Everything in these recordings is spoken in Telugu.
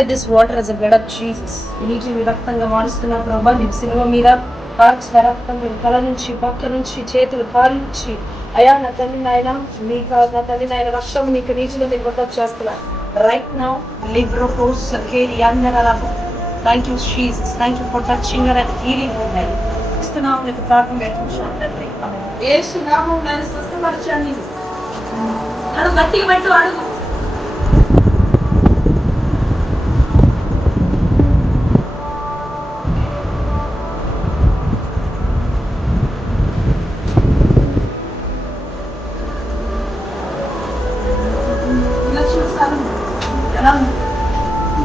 This water as a blood of Jesus. నీటిని రక్తంగా మారుస్తున్న ప్రభా నీ శిలువ మీద కాల్చిన రక్తం తల నుంచి పక్క నుంచి చేతులు కాలు నుంచి అయా నా తల్లి నాయన మీకు నా తల్లి నాయన రక్తం నీకు నీటిలో దిగుబడి చేస్తున్నా రైట్ నౌ లిబ్రో కోర్స్ కేరి అందరూ thank you Jesus thank you for touching her and healing her ఇస్తున్నాం నీకు ప్రార్థన పెట్టుకుంటున్నాను యేసు నామములో నన్ను స్వస్థపరచండి నన్ను గట్టిగా పెట్టు అడుగు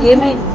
ఏమైంది